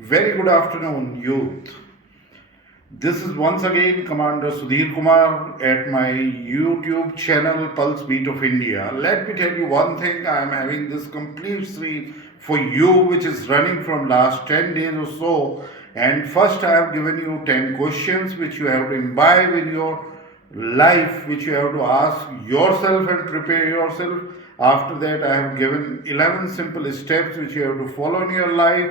Very good afternoon, youth. This is once again Commander Sudhir Kumar at my YouTube channel Pulse Beat of India. Let me tell you one thing, I am having this complete series for you which is running from last 10 days or so. And first I have given you 10 questions which you have to imbibe in your life, which you have to ask yourself and prepare yourself. After that I have given 11 simple steps which you have to follow in your life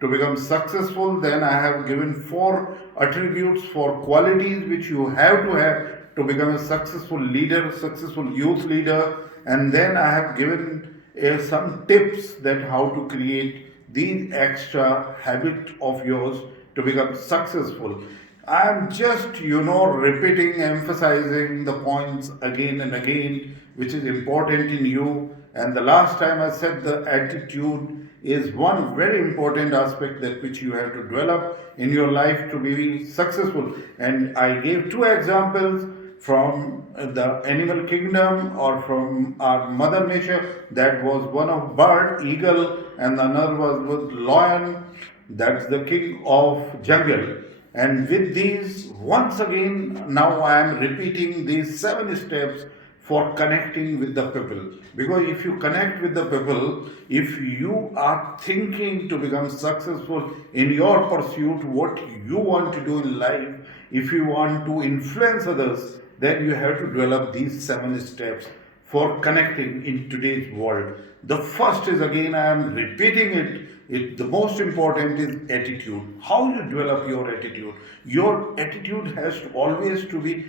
to become successful. Then I have given 4 attributes, 4 qualities which you have to become a successful leader, successful youth leader. And then I have given some tips that how to create these extra habit of yours to become successful. I am just, repeating, emphasizing the points again and again, which is important in you. And the last time I said the attitude is one very important aspect that which you have to develop in your life to be successful. And I gave 2 examples from the animal kingdom or from our mother nature. That was one of bird, eagle, and another was with lion. That's the king of jungle. And with these, once again, now I am repeating these 7 steps for connecting with the people. Because if you connect with the people, if you are thinking to become successful in your pursuit, what you want to do in life, if you want to influence others, then you have to develop these 7 steps for connecting in today's world. The first is, again, I am repeating it, the most important is attitude. How you develop your attitude. Your attitude has to always to be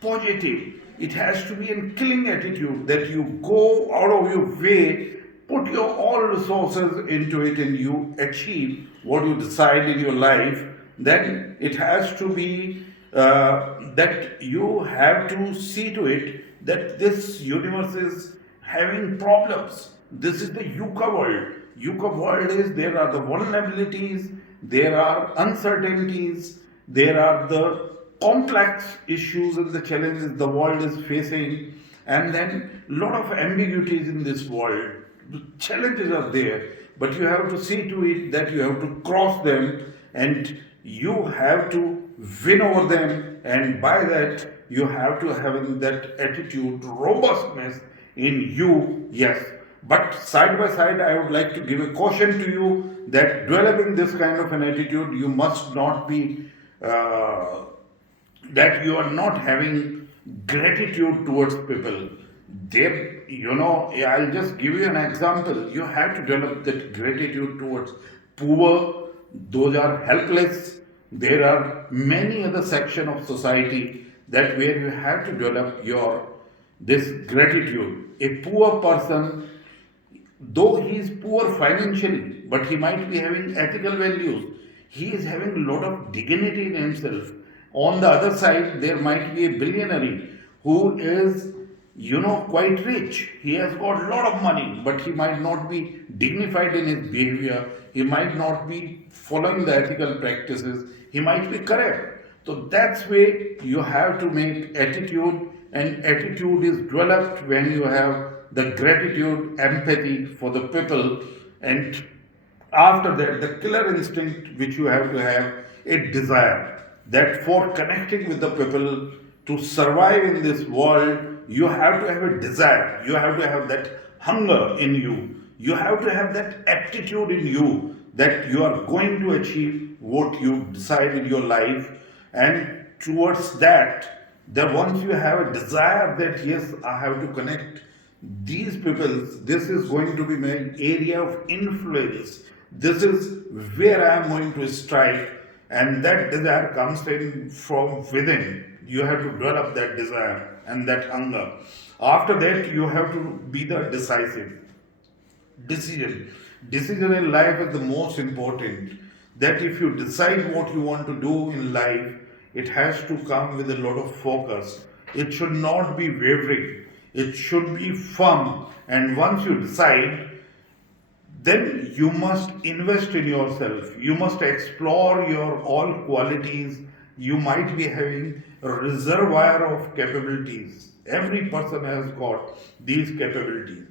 positive. It has to be a killing attitude that you go out of your way, put your all resources into it, and you achieve what you decide in your life. Then it has to be that you have to see to it that this universe is having problems. This is the yucca world. Yucca world is, there are the vulnerabilities, there are uncertainties, there are the complex issues and the challenges the world is facing, and then lot of ambiguities in this world. The challenges are there, but you have to see to it that you have to cross them and you have to win over them, and by that you have to have that attitude, robustness in you. Yes, but side by side I would like to give a caution to you that developing this kind of an attitude, you must not be that you are not having gratitude towards people. They, I'll just give you an example. You have to develop that gratitude towards poor, those are helpless. There are many other section of society that where you have to develop your this gratitude. A poor person, though he is poor financially, but he might be having ethical values. He is having a lot of dignity in himself. On the other side, there might be a billionaire who is, quite rich. He has got a lot of money, but he might not be dignified in his behavior. He might not be following the ethical practices. He might be corrupt. So that's way you have to make attitude, and attitude is developed when you have the gratitude, empathy for the people, and after that, the killer instinct which you have to have a desire that for connecting with the people to survive in this world, you have to have a desire. You have to have that hunger in you. You have to have that aptitude in you that you are going to achieve what you decide in your life, and towards that, that once you have a desire that yes, I have to connect these people, this is going to be my area of influence, this is where I am going to strike, and that desire comes in from within. You have to develop that desire and that hunger. After that, you have to be the decisive decision. Decision in life is the most important. That if you decide what you want to do in life, it has to come with a lot of focus. It should not be wavering. It should be firm. And once you decide, then you must invest in yourself. You must explore your all qualities. You might be having a reservoir of capabilities. Every person has got these capabilities.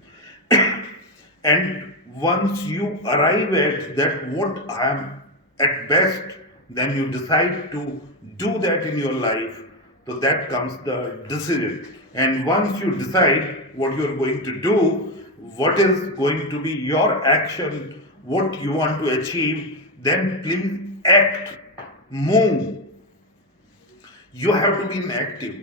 And once you arrive at that, what I am at best, then you decide to do that in your life. So that comes the decision. And once you decide what you're going to do, what is going to be your action, what you want to achieve, then please act, move. You have to be inactive.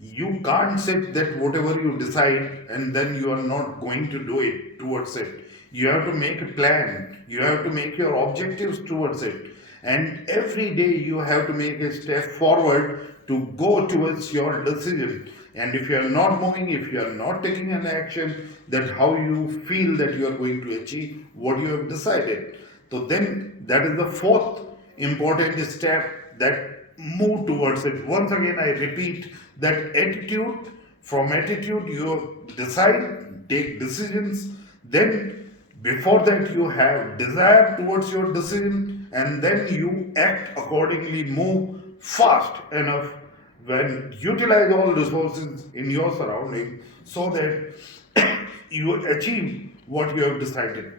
You can't sit that whatever you decide and then you are not going to do it towards it. You have to make a plan. You have to make your objectives towards it. And every day you have to make a step forward to go towards your decision. And if you are not moving, if you are not taking an action, that how you feel that you are going to achieve what you have decided. So then that is the fourth important step, that move towards it. Once again, I repeat that attitude, from attitude, you decide, take decisions, then before that, you have desire towards your decision, and then you act accordingly, move fast enough when utilize all resources in your surrounding so that you achieve what you have decided.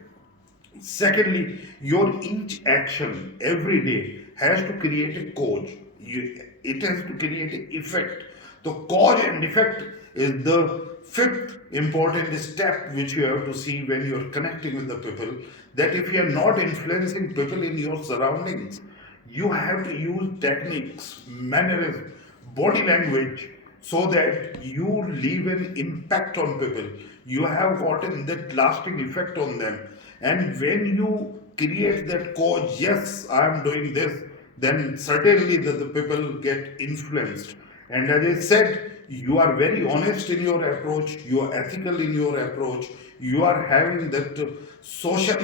Secondly, your each action every day has to create a cause. It has to create an effect. The cause and effect is the fifth important step which you have to see when you are connecting with the people. That if you are not influencing people in your surroundings, you have to use techniques, mannerism, body language so that you leave an impact on people. You have gotten that lasting effect on them. And when you create that cause, yes, I am doing this, then certainly the people get influenced. And as I said, you are very honest in your approach, you are ethical in your approach, you are having that social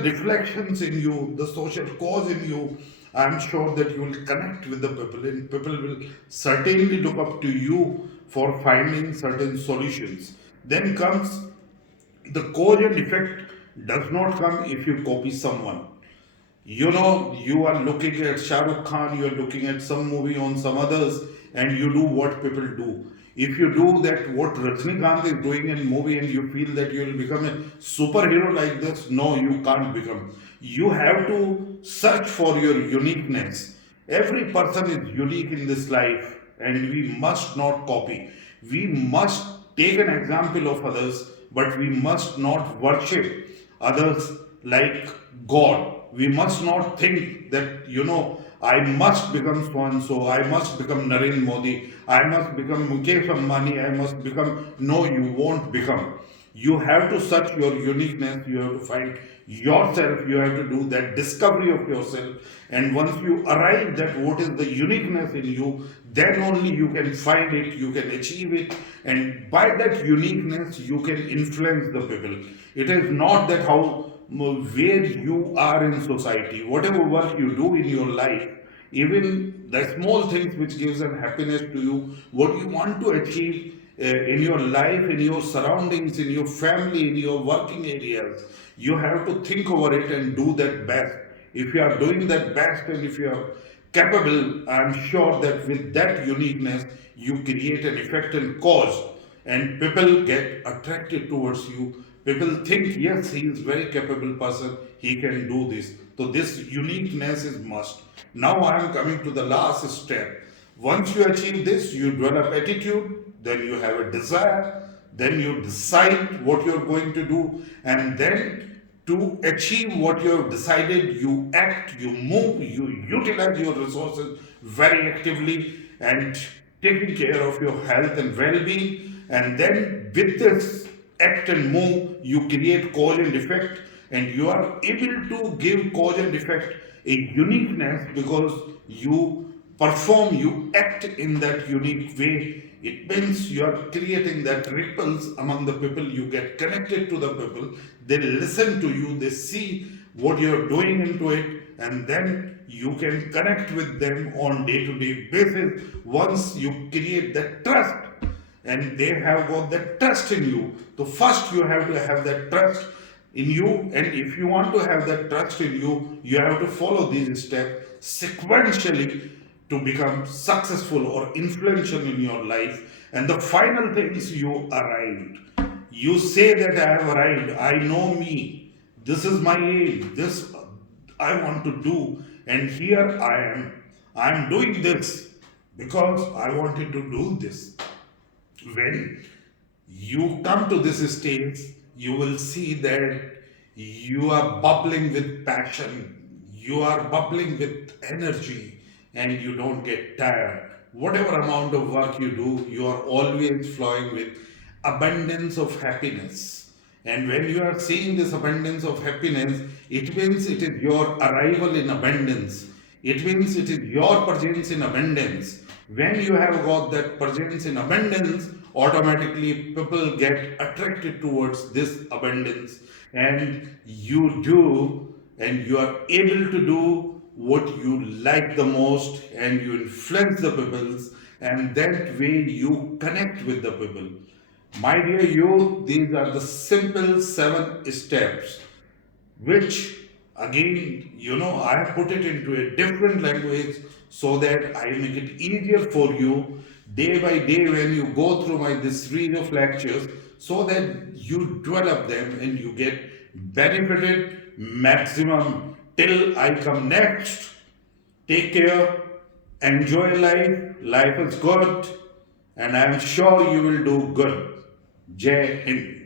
reflections in you, the social cause in you. I'm sure that you will connect with the people, and people will certainly look up to you for finding certain solutions. Then comes the cause and effect does not come if you copy someone. You know, you are looking at Shah Rukh Khan, you are looking at some movie on some others, and you do what people do. If you do that, what Rajnikant is doing in movie, and you feel that you will become a superhero like this, no, you can't become. You have to search for your uniqueness. Every person is unique in this life, and we must not copy. We must take an example of others, but we must not worship others like God. We must not think that, I must become so and so, I must become Narendra Modi, I must become Mukesh Ambani, I must become. No, you won't become. You have to search your uniqueness, you have to find yourself, you have to do that discovery of yourself. And once you arrive at what is the uniqueness in you, then only you can find it, you can achieve it, and by that uniqueness, you can influence the people. It is not that how where you are in society, whatever work you do in your life, even the small things which gives an happiness to you, what you want to achieve in your life, in your surroundings, in your family, in your working areas, you have to think over it and do that best. If you are doing that best and if you are capable, I am sure that with that uniqueness, you create an effect and cause, and people get attracted towards you. People think, yes, he is very capable person, he can do this. So this uniqueness is must. Now I am coming to the last step. Once you achieve this, you develop attitude, then you have a desire, then you decide what you're going to do, and then to achieve what you have decided, you act, you move, you utilize your resources very actively and taking care of your health and well-being. And then with this act and move, you create cause and effect, and you are able to give cause and effect a uniqueness because you perform, you act in that unique way. It means you are creating that ripples among the people. You get connected to the people, they listen to you, they see what you are doing into it, and then you can connect with them on day-to-day basis. Once you create that trust, and they have got that trust in you. So first you have to have that trust in you, and if you want to have that trust in you, you have to follow these steps sequentially to become successful or influential in your life. And the final thing is you arrived. You say that I have arrived, I know me. This is my aim. This I want to do, and here I am. I am doing this because I wanted to do this. When you come to this stage, you will see that you are bubbling with passion, you are bubbling with energy, and you don't get tired. Whatever amount of work you do, you are always flowing with abundance of happiness. And when you are seeing this abundance of happiness, it means it is your arrival in abundance. It means it is your presence in abundance. When you have got that presence in abundance, automatically people get attracted towards this abundance, and you do, and you are able to do what you like the most, and you influence the peoples, and that way you connect with the people. My dear youth, these are the simple 7 steps which again, I have put it into a different language so that I make it easier for you day by day when you go through my this series of lectures, so that you develop them and you get benefited maximum. Till I come next, take care, enjoy life. Life is good, and I am sure you will do good. Jai Hind.